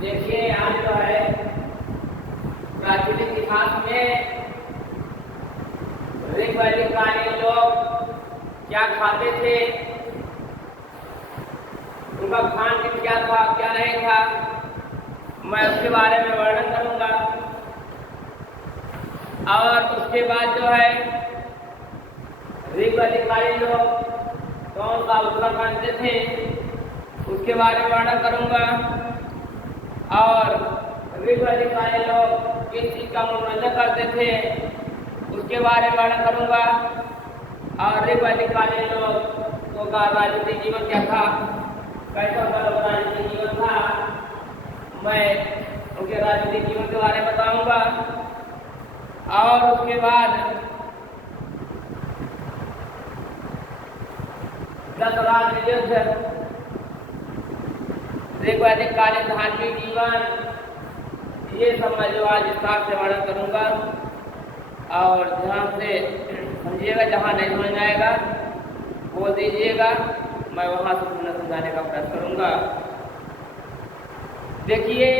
देखिए आज जो है प्राचीन इतिहास में ऋग्वैदिक कालीन लोग क्या खाते थे, उनका खान पीन क्या था क्या नहीं था, मैं उसके बारे में वर्णन करूंगा। और उसके बाद जो है ऋग्वैदिक कालीन लोग कौन सा वस्त्र पहनते थे उसके बारे में वर्णन करूंगा। और ऋग्वैदिक कालीन लोग किस चीज का मनोरंजन करते थे उसके बारे में वर्णन करूंगा। और ऋग्वैदिक कालीन लोगों का राजनीतिक जीवन क्या था, कैसा उनका राजनीतिक जीवन था, मैं उनके राजनीतिक जीवन के बारे में बताऊंगा। और उसके बाद 10 राज्य युद्ध, ऋग्वैदिक कालीन धार्मिक जीवन, ये सब मैं जो आज विस्तार से वर्णन करूंगा। और ध्यान से समझिएगा, जहाँ नहीं समझ आएगा बोल दीजिएगा, मैं वहां से पुनः समझाने का प्रयास करूंगा। देखिए,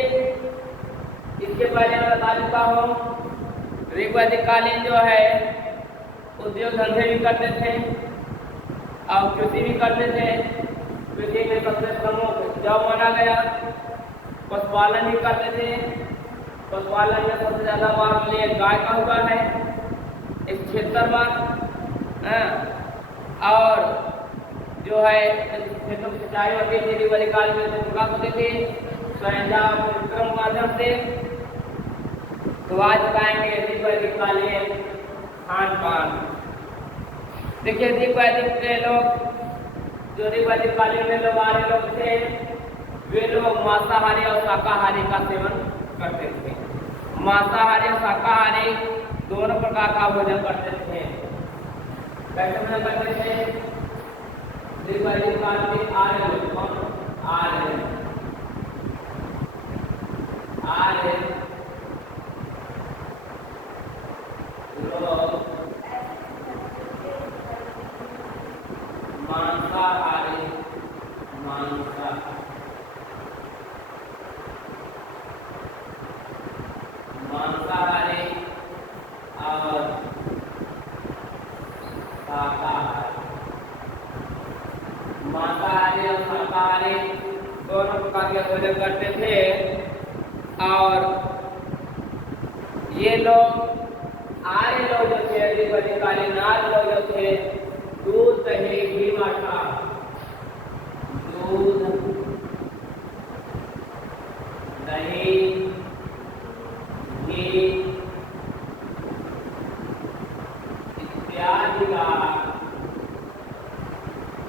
इसके पहले मैं बता चुका हूँ ऋग्वैदिक कालीन जो है उद्योग धंधे भी करते थे और कृषि भी करते थे। कृषि में सबसे प्रमुख जौ माना गया। पशुपालन भी करते थे। पशुपालन में सबसे ज्यादा भाग लिए गाय का हुआ है 176 बार। और जो है खेतों की सिंचाई होती थी ऋग्वैदिक काल में, विकास होती थी स्वयं माध्यम से। तो आज बताएंगे ऋग्वैदिक कालीन खान पान। देखिए, ऋग्वैदिक के लोग, जो ऋग्वैदिक कालीन में लोग आर्य लोग थे, वे लोग मांसाहारी और शाकाहारी का सेवन करते थे। मांसाहारी और शाकाहारी दोनों प्रकार का भोजन करते थे। कैसे भोजन करते थे? ऋग्वैदिक काल में आर्य लोग, आर्य लोग मांसाहारी और शाकाहारी दोनों प्रकार के भोजन करते थे। और ये लोग आर्य लोग जो थे, ऋग्वैदिक कालीन आर्य लोग जो थे, दूध दही घी माठा, दूध दही घी इत्यादि का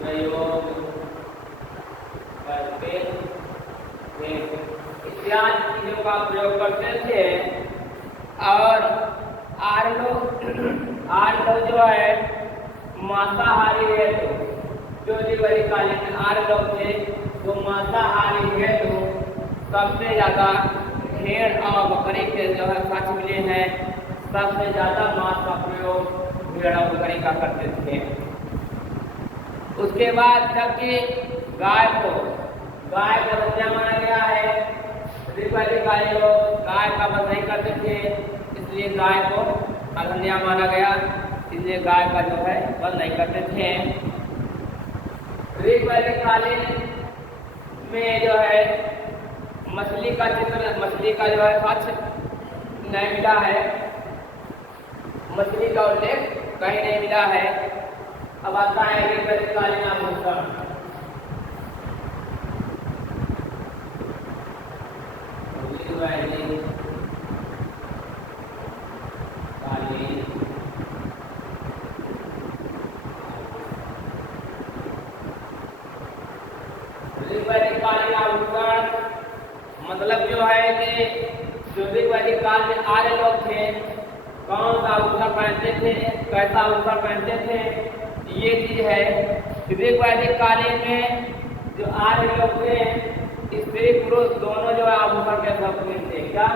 प्रयोग करते थे, इत्यादि चीजों का प्रयोग करते थे। और आर्य लोग जो है मांसाहारी है, तो जो ऋग्वैदिक कालीन में आर्य लोग थे वो मांसाहारी है, तो सबसे ज्यादा भेड़ और बकरी के जो है साक्ष्य मिले हैं, सबसे ज्यादा मांस का प्रयोग भेड़ और बकरी का करते थे। उसके बाद जबकि गाय को संज्ञा माना गया है, ऋग्वैदिक कालीन लोग गाय का वध नहीं करते थे, इसलिए गाय को अनन्या माना गया, इसलिए गाय का जो है वध नहीं करते थे। ऋग्वैदिक कालीन में जो है मछली का चित्र, मछली का जो है साक्ष्य नहीं मिला है, मछली का उल्लेख कहीं नहीं मिला है। अब आता है ऋग्वैदिक कालीन आभूषण। ऋग्वैदिक कालीन आभूषण मतलब जो है कि जो ऋग्वैदिक काल में आर्य लोग थे कौन सा आभूषण पहनते थे, कैसा आभूषण पहनते थे, ये चीज है। ऋग्वैदिक कालीन में जो आर्य लोग थे स्त्री पुरुष दोनों जो है आभूषण के शौकीन थे। क्या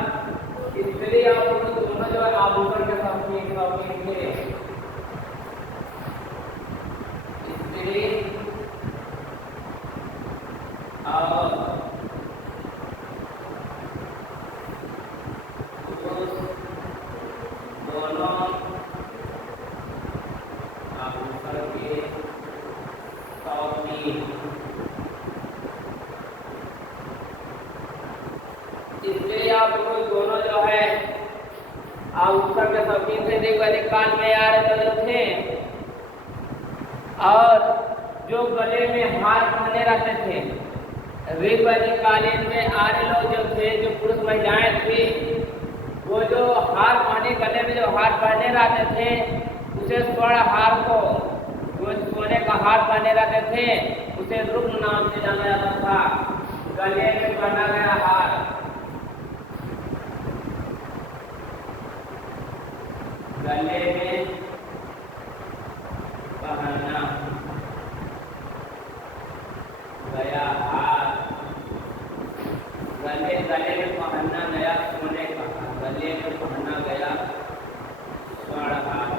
स्त्री और पुरुष दोनों जो है आभूषण के शौकीन थे। स्त्री और इसलिए आप पुरुष दोनों जो है आभूषण के शौकीन थे। ऋग वैदिक काल में आर्य लोग थे और जो गले में हार पहने रहते थे। ऋग वैदिक कालीन में आर्य लोग जो थे, जो पुरुष महिलाएं थी, वो जो हार पहने, गले में जो हार पहने रहते थे, उसे स्वर्ण हार को, जो सोने का हार पहने रहते थे, उसे रुक्म नाम से जाना जाता था। गले में पहना गया हार, गले में पहना गया हार, गले में पहना गया सोने का, गले में पहना गया स्वर्ण हार।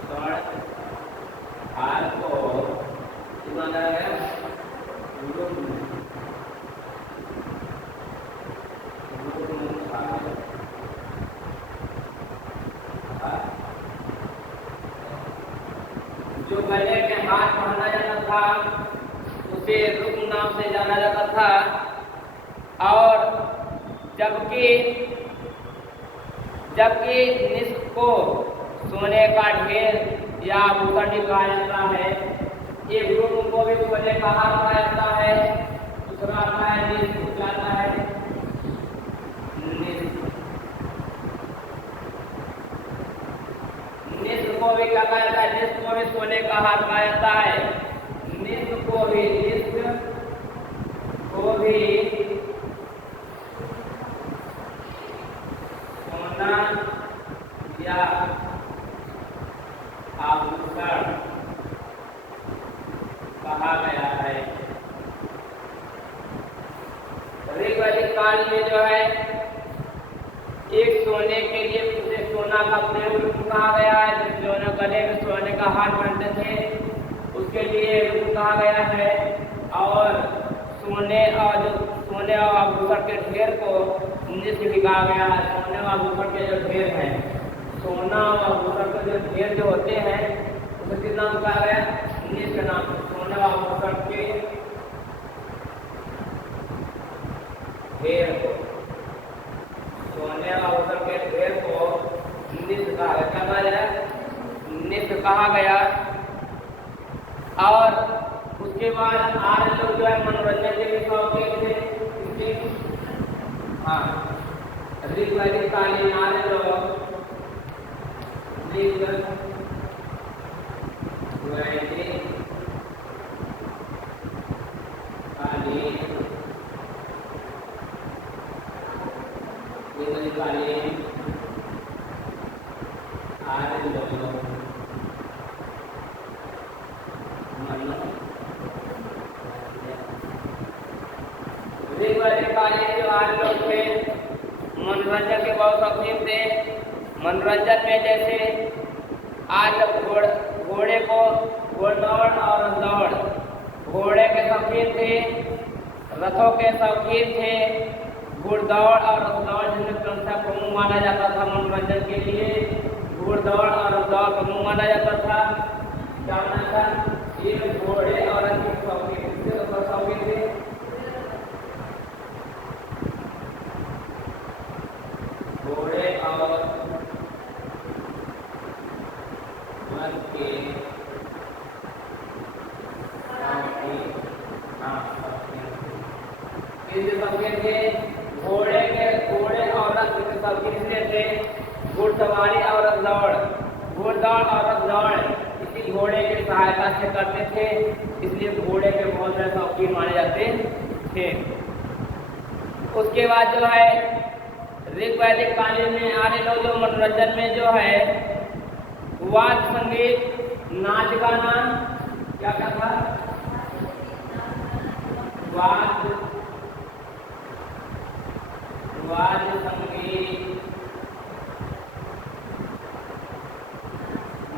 स्वर्ण हार को माना गया जो गले में हार पहना जाता था उसे रुक्म नाम से जाना जाता था। और जबकि निस्फ को सोने का ढेर या आभूषण कहा जाता है। एक रुक्म को भी सोने का हार कहा जाता है, दूसरा आता है निस्फ, जाता है निस्फ को भी क्या कहा जाता है, निस्फ को भी सोने का हार कहा जाता है। निस्फ को भी सोना या आभूषण कहा गया है। ऋग वैदिक काल में जो है एक सोने के लिए उसे सोना का प्रयोग कहा गया है। जो गले में सोने का हार पहनते थे उसके लिए रुक्म कहा गया है। और सोने और आभूषण के ढेर को निस्फ भी कहा गया है। सोने और आभूषण के जो ढेर हैं, सोना और आभूषण के जो ढेर जो होते हैं उसे किस नाम कहा गया, निस्फ नाम। सोने और आभूषण के ढेर को, सोने और आभूषण के ढेर को निस्फ कहा गया। क्या कहा गया, निस्फ कहा गया। और उसके बाद आर्य लोग जो है मनोरंजन के भी शौकीन थे। ऋग वैदिक कालीन आर्य लोग ऋग वैदिक कालीन आर्य लोग ऋग वैदिक कालीन जो आर्य लोग थे मनोरंजन के बहुत शौकीन थे। मनोरंजन में जैसे आज घोड़े को घोड़दौड़ और रथदौड़, घोड़े के शौकीन थे, रथों के शौकीन थे, घुड़दौड़ और रथदौड़ जिन्हें क्रमशः प्रमुख माना जाता था। मनोरंजन के लिए घुड़दौड़ और रथदौड़ प्रमुख माना जाता था। क्या माना था, ये घोड़े और रथ के शौकीन थे। घोड़े और रथ के शौकीन थे। घोड़े और रथ के शौकीन थे। घुड़सवारी और रथदौड़, घुड़दौड़ और रथदौड़ इसी घोड़े की सहायता से करते थे, इसलिए घोड़े के बहुत सारे शौकीन माने जाते थे। उसके बाद जो है ऋग वैदिक कालीन में आर्य लोग जो मनोरंजन में जो है वाद्य संगीत, नाच गाना, क्या क्या था, वाद्य संगीत,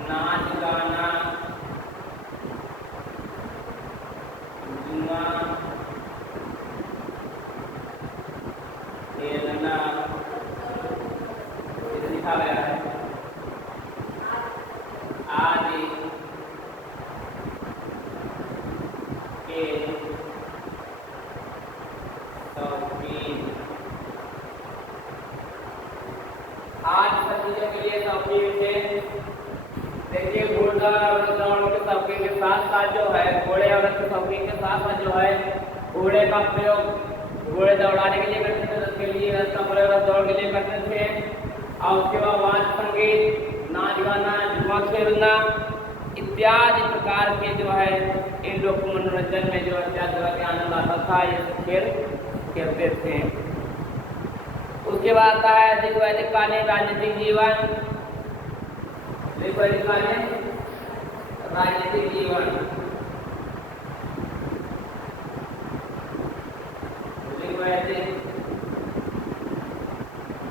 नाच गाना, जुआ खेलना, लिखा गया है, आदि के शौकीन। आज सब चीजों के लिए शौकीन थे। देखिए घोड़ा और दौड़ के शौकीन के साथ साथ जो है घोड़े और के शौकीन के साथ साथ जो है घोड़े का प्रयोग घोड़े दौड़ाने के लिए करते थे, रथ के लिए, रथ का प्रयोग दौड़ के लिए करते थे। और उसके बाद वाद्य संगीत, नाच गाना, जुआ खेलना इत्यादि प्रकार के जो है इन लोग को मनोरंजन में जो है ज्यादा के आनंद आता था, ये सब खेल खेलते थे। उसके बाद आता है ऋग्वैदिक कालीन राजनीतिक जीवन। ऋग्वैदिक कालीन राजनीतिक जीवन, ऋग्वैदिक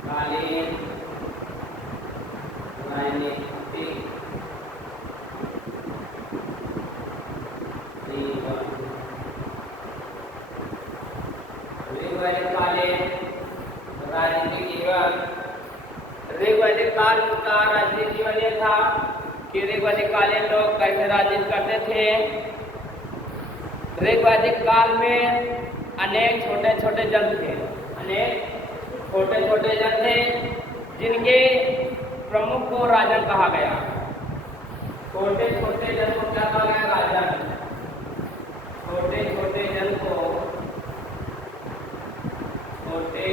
कालीन राजनीतिक जीवन। ऋग्वैदिक कालीन राजनीतिक जीवन। ऋग्वैदिक काल का राजनीतिक जीवन ये था कि ऋग्वैदिक कालीन लोग कैसे राजनीति करते थे। ऋग्वैदिक काल में अनेक छोटे छोटे जन थे, अनेक छोटे छोटे जन थे जिनके प्रमुख को राजन कहा गया। छोटे छोटे जन को क्या कहा गया? राजन। छोटे छोटे जन को छोटे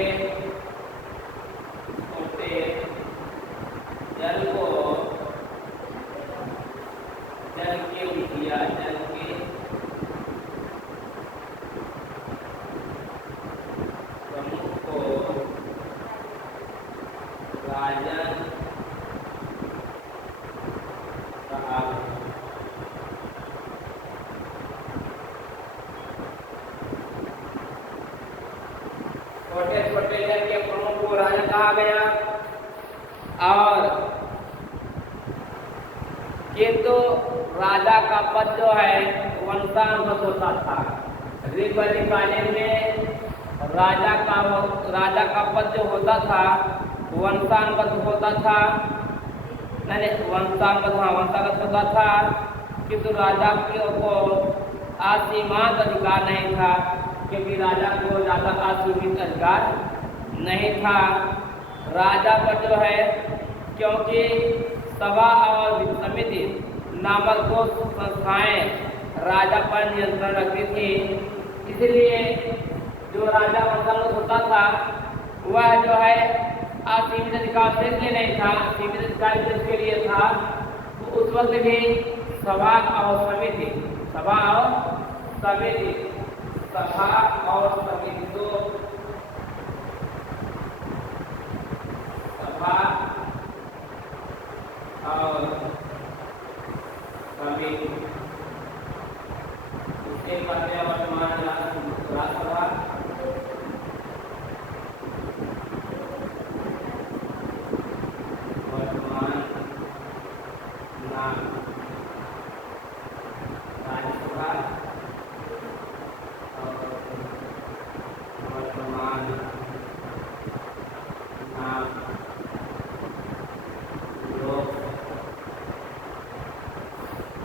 छोटे जन को जन के मुखिया, जन के प्रमुख को राजन कहा। छोटे छोटे जन के प्रमुख को राजन कहा गया। और किंतु राजा का पद जो है वंशानुगत होता था। ऋग्वैदिक कालीन में राजा का पद जो होता था वंशानुगत होता था, नहीं वंशागत होता था, किंतु राजा को असीमित अधिकार नहीं था, क्योंकि राजा को ज़्यादा असीमित अधिकार नहीं था। राजा पर जो है क्योंकि सभा और समिति नामक दो संस्थाएं राजा पर नियंत्रण रखती थी, इसलिए जो राजा वंशानुगत होता था वह जो है असीमित अधिकार से इसलिए नहीं था, सीमित अधिकार जिसके लिए था तो उस वक्त भी सभा और समिति सभा और समिति दो सभा और समिति उसके बाद में वर्तमान राज्यसभा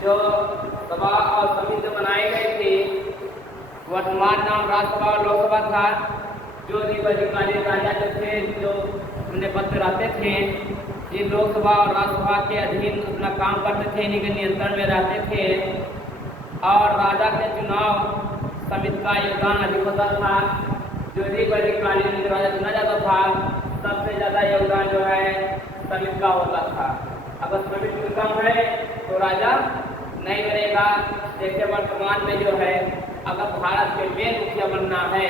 जो सभा और समिति बनाई गई थी, वर्तमान नाम राज्यसभा और लोकसभा था। जो ऋग्वैदिक कालीन राजा जो थे, जो अपने पद पे रहते थे, ये लोकसभा और राज्यसभा के अधीन अपना काम करते थे, इन्हीं के नियंत्रण में रहते थे। और राजा के चुनाव समिति का योगदान अधिक होता था। जो ऋग्वैदिक कालीन में राजा चुना जाता था, सबसे ज़्यादा योगदान जो है समिति का होता था। अगर समिति कम है तो राजा नहीं बनेगा। जैसे वर्तमान में जो है अगर भारत के मेन मुखिया बनना है,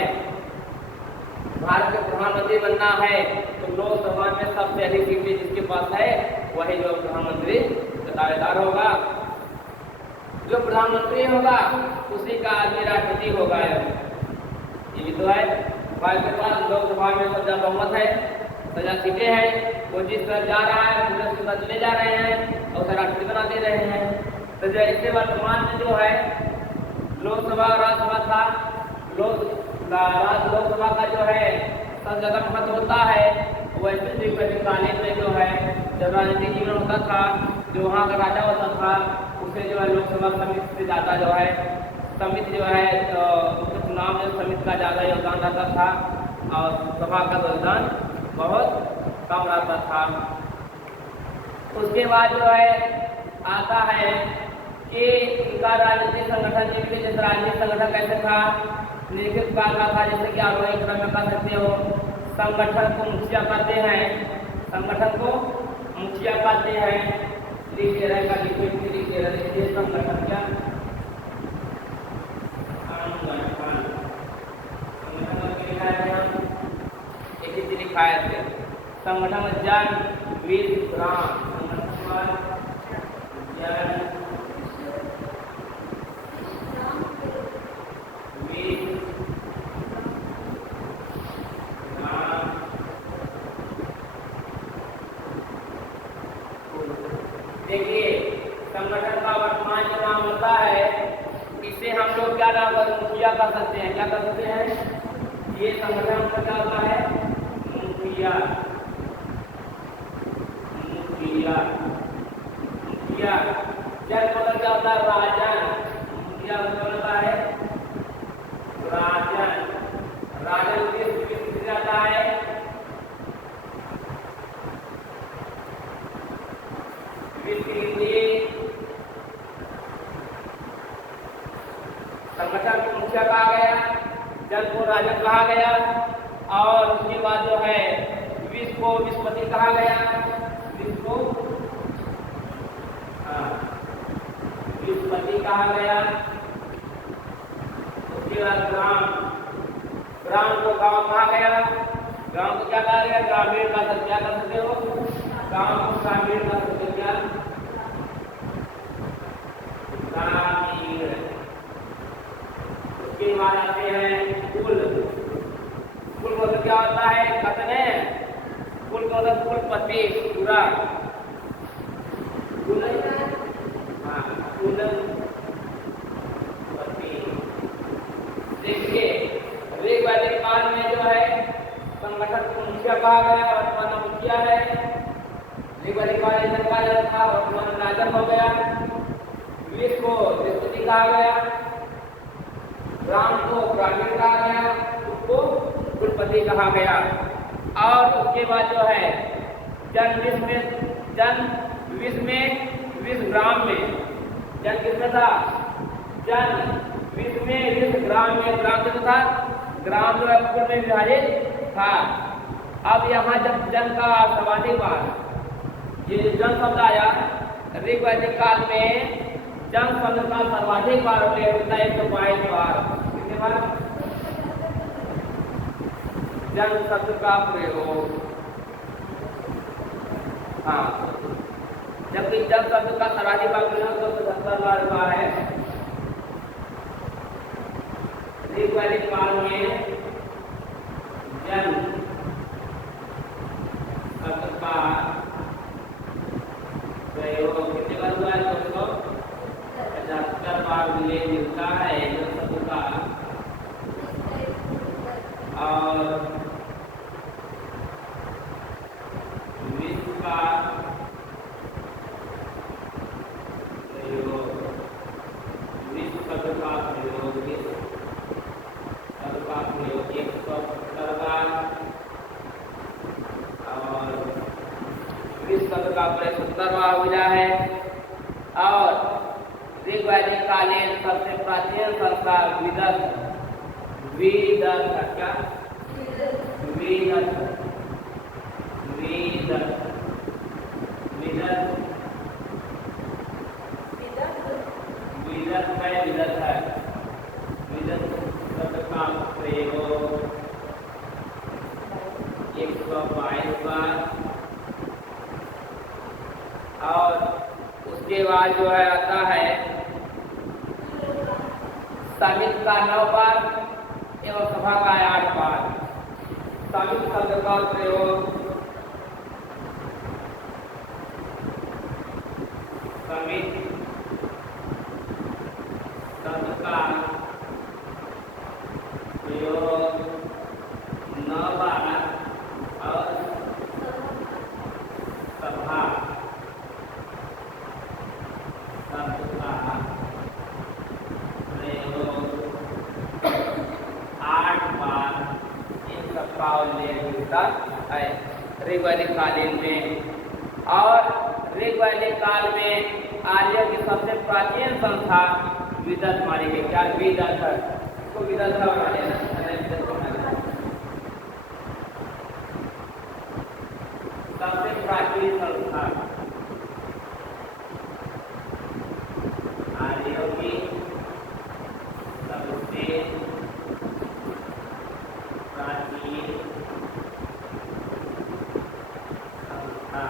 भारत के प्रधानमंत्री बनना है, तो लोकसभा में सबसे अधिक सीटें जिसके पास है वही जो प्रधानमंत्री दावेदार होगा। जो प्रधानमंत्री होगा उसी का आदमी राष्ट्रपति होगा। ये भी तो है। भारत के पास लोकसभा में सबसे बहुमत है, 50 सीटें हैं, वो जिस तरह जा रहा है उसके साथ चले जा रहे हैं और उसे राष्ट्रपति बना दे रहे हैं। तो जैसे वर्तमान में जो है लोकसभा और राज्यसभा था, लोकसभा का जो है सबसे ज़्यादा महत्व होता है, वैसे ऋग्वैदिक कालीन में जो है जब राजनीतिक जीवन होता था, जो वहाँ का राजा होता था, उसे जो है लोकसभा समिति से ज़्यादा जो है समिति जो है चुनाव में समिति का ज़्यादा योगदान रहता था और सभा का योगदान बहुत कम रहता था। उसके बाद जो है आता है कि इनका राजनीतिक संगठन जैसे राजनीतिक संगठन कैसे था, निम्नलिखित प्रकार का था, जैसे कि आरोही क्रम में कर सकते हो। संगठन को मुखिया कहते हैं, संगठन को मुखिया कहते हैं। लिखे रहेगा, लिखे रहे संगठन क्या संगठन जन विश्राम देखिए संगठन का वर्तमान जो नाम होता है इसे हम लोग क्या नाम मुखिया कर सकते हैं, क्या कर सकते हैं, ये संगठन का क्या होता है, मुखिया। मुखिया मुखिया जन मतलब क्या होता है, राजन। मुखिया मतलब होता है राजन। राजन किस जाता है, संगठन को मुखिया कहा गया, जन को राजन कहा गया, और उसके बाद जो है विश्व को विश्वपति कहा गया। विश्व को विश्वपति कहा गया। उसके बाद ग्राम, ग्राम को गांव कहा गया। गांव को क्या कहा गया, ग्रामीण का क्या कर सकते हो, गांव को ग्रामीण का सकते क्या, ग्रामीण। उसके बाद आते हैं कुल। कुल मतलब क्या होता है, खतने। कुल मतलब कुलपति, पूरा कुल, कुलपति। देखिए ऋग्वैदिक काल में जो है संगठन को मुखिया कहा गया, वर्तमान मुखिया है। ऋग्वैदिक काल में कहा जाता था, वर्तमान राजन हो गया। विश्व को विश्वपति कहा गया, ग्राम को ग्रामीण कहा गया, उसको कुलपति कहा गया। और उसके बाद जो है जन विश्व में, विश्व ग्राम में, जन किसमें था, जन विश्व में, विश्व ग्राम में। ग्राम किसमें था, ग्राम जो है कुल में विभाजित था। अब यहाँ जब जन का सर्वाधिक बार, ये जन शब्द आया ऋग्वैदिक काल में, जन शब्द का सर्वाधिक बार होता है 122 बार। कितने बार जन शब्द का प्रयोग, हाँ, जबकि जन शब्द का सर्वाधिक बार प्रयोग 277 बार हुआ है। ऋग्वैदिक काल में जन शब्द का प्रयोग कितने बार हुआ है, 275 बार मिलता है जन शब्द का। और विश्व का प्रयोग, विश्व शब्द का प्रयोग, विश्व शब्द का प्रयोग 170 बार, और विश्व शब्द का प्रयोग 70 बार मिला है। और ऋग्वैदिक कालीन सबसे प्राचीन संस्कार विदर्भ, विदर्भ क्या, विदर्भ, विदर्भ, विदर्भ, विदर्भ है, विदर्भ है, विदर्भ शब्द का प्रयोग 122 बार। और उसके बाद जो है आता है समिति का 9 बार एवं सभा का 8 बार। समिति शब्द का प्रयोग, समिति शब्द का प्रयोग 9 बार, और सभा शब्द का प्रयोग सभा होता है ऋग्वैदिक कालीन में। और ऋग्वैदिक काल में आर्य की सबसे प्राचीन संस्था विदर्भ मानी गई। क्या विदर्भ? इसको विदर्भ बना लेना। सबसे प्राचीन संस्था आर्यों की सबसे प्राचीन संस्था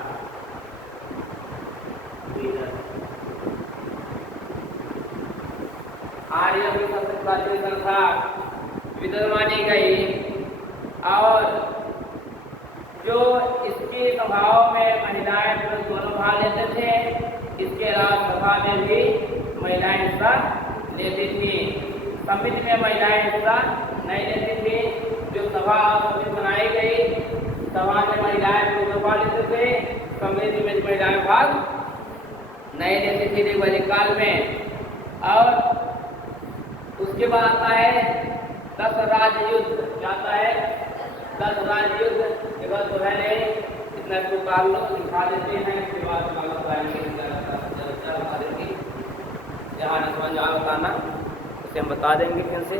आर्यों की सबसे प्राचीन संस्था विदर्भ मानी गई। और जो इसके स्वभाव में महिलाएं पुरुष दोनों भाग लेते थे, इसके अलावा सभा में भी महिलाएं हिस्सा लेती थी। समिति में महिलाएं हिस्सा नहीं लेती थी। जो सभा समिति बनाई गई, सभा में महिलाएं पुरुष भाग लेते थे, समिति में महिलाएं भाग नहीं लेती थी ऋग्वैदिक काल में। और उसके बाद आता है 10 राजयुद्ध। क्या आता है? 10 राजयुद्ध। एक बार तो है नहीं, इतना इसको काल लो, दिखा देते हैं, इसके बाद जहाँ समझ आ बताना उसे हम बता देंगे फिर से।